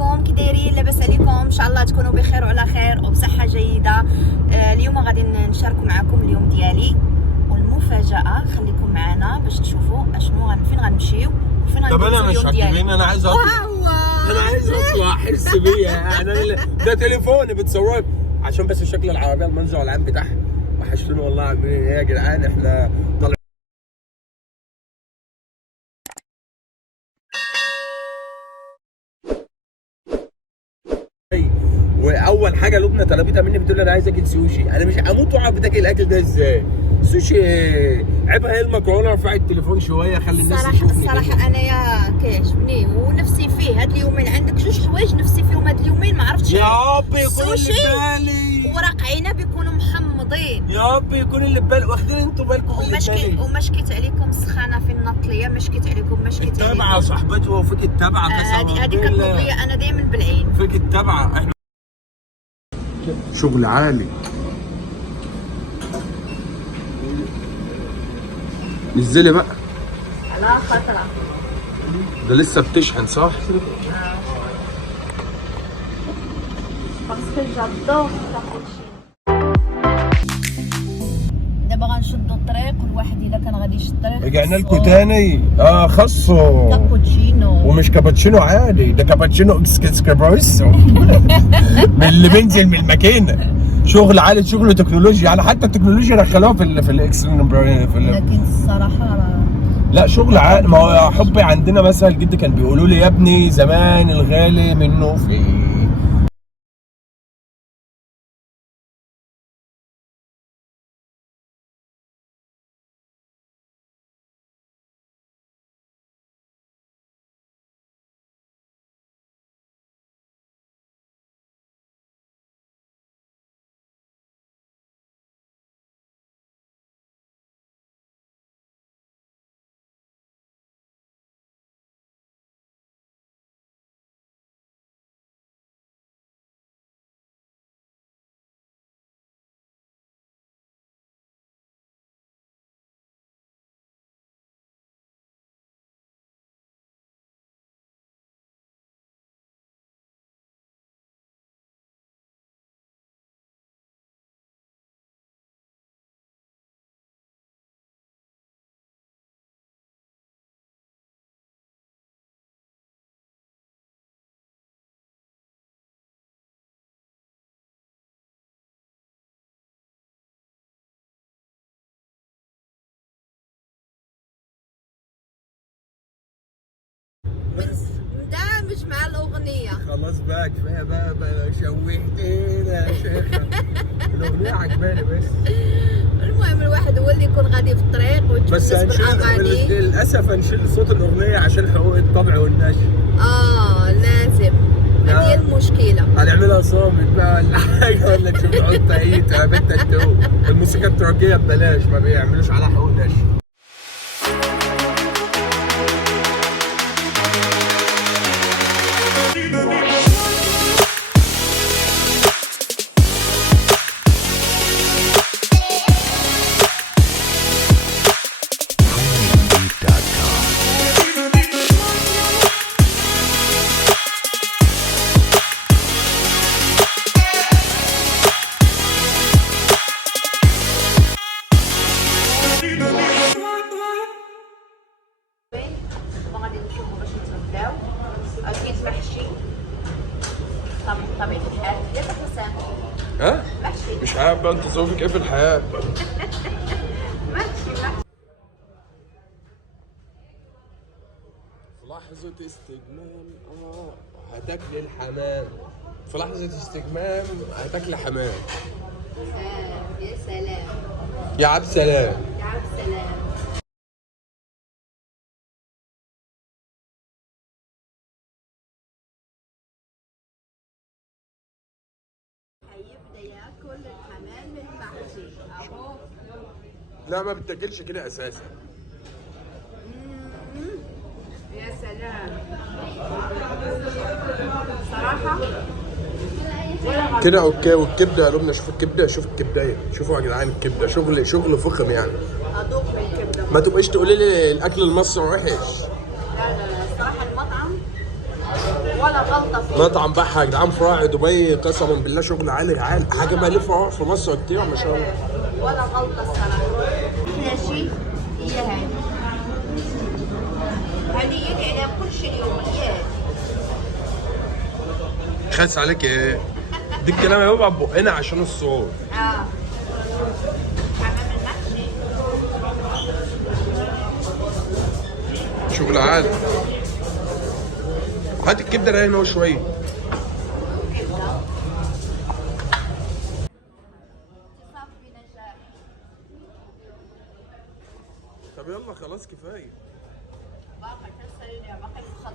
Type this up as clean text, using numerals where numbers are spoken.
عليكم، كي دايرين؟ لاباس عليكم؟ ان شاء الله تكونوا بخير وعلى خير وبصحه جيده. اليوم غادي نشارك معكم اليوم ديالي والمفاجاه. خليكم معنا باش تشوفوا اشنو فين غنمشيو وفين غندوزو اليوم ديالي. طب انا مش انا عايز اطلع، انا عايز اطلع احس بيها. ده تليفوني بتصور عشان بس شكل العربيه المنظر العام بتاعها وحشتوني والله. عاملين ايه يا جدعان؟ احنا طالعين واول حاجه لبنى طلبتها مني، بتقول لي انا عايز اكل سوشي. انا مش هموت واقعد بتاكل الاكل ده ازاي؟ سوشي عيبها هي المكرونه. ارفعي التليفون شويه خلي الناس تشوفني. الصراحه انا يا كيعجبني ونفسي فيه هاد اليومين. عندك جوج حوايج نفسي فيهم هاد اليومين، ما عرفتش. يا ربي يكون اللي بالي ورق عنب يكونوا محمضين. يا ربي يكون اللي بالي. واخدين انتوا بالكم وما شكيت عليكم سخانه في النطليه. ما شكيت عليكم، ما شكيت عليكم. التبعه صاحبتي وفيك التبعه. هذه كتنطليه انا دائما بالعين. فيك التبعه. احنا شغل عالي. نزلي بقى على خطره. ده لسه بتشحن صح؟ دابا غنشدو الطريق. كل واحد الا كان غادي يشد الطريق. رجعنا لكم تاني. خاصو كابوتشينو. ومش كابتشينو عادي، ده كابتشينو اكسكابرويسو من اللي بينزل من الماكينه. شغل عالي، شغل تكنولوجيا. يعني حتى التكنولوجيا دخلوها في لكن الصراحه لا شغل عالي. ما هو يا حبي عندنا مثل جدي كان بيقولوا لي يا ابني زمان الغالي منه فيه. مندمج مع الاغنيه. خلاص بقى كفايه بقى شوهتينا يا شيخه. الاغنيه عجباني بس. المهم الواحد هو اللي يكون غادي في الطريق بس بالاغاني. للاسف هنشيل صوت الاغنيه عشان حقوق الطبع والنشر. لازم. هذه المشكله. هنعملها صامت بقى ولا حاجه، ولا تشوف نحط اي بنت التو. الموسيقى التركيه ببلاش، ما بيعملوش عليها حقوق نشر. اكيد محشي طبيعة الحال. يا حسام محشي. مش عارف بقى انت ظروفك ايه في الحياه. محشي. في لحظة استجمام هتاكلي الحمام. في لحظة استجمام هتاكلي حمام. يا سلام يا عبد سلام. يا عبد سلام. هيبدا ياكل الحمام المحشي اهو. لا ما بتاكلش كده اساسا. يا سلام صراحة كده اوكي. والكبده يا لبنى، شوف الكبده، شوف الكبدايه، شوفوا يا جدعان الكبده شغل فخم يعني. ادوق من الكبده. ما تبقيش تقولي لي الاكل المصري وحش. لا الصراحة المطعم ولا غلطه فيه. مطعم بحة يا جدعان فراع دبي قسما بالله شغل عالي عالي، حاجه مالفه في مصر كتير ما شاء الله. ولا غلطه الصراحه. ماشي هي هاي هذه يقعد عليها كل شيء اليوم هي. خاس عليك ايه؟ دي الكلام يا بابا بقنا عشان الصوت. حمام المحشي شغل عالي. هات الكبده رايقه هو شويه. طب يلا خلاص كفايه. باقي تنسى باقي الخط.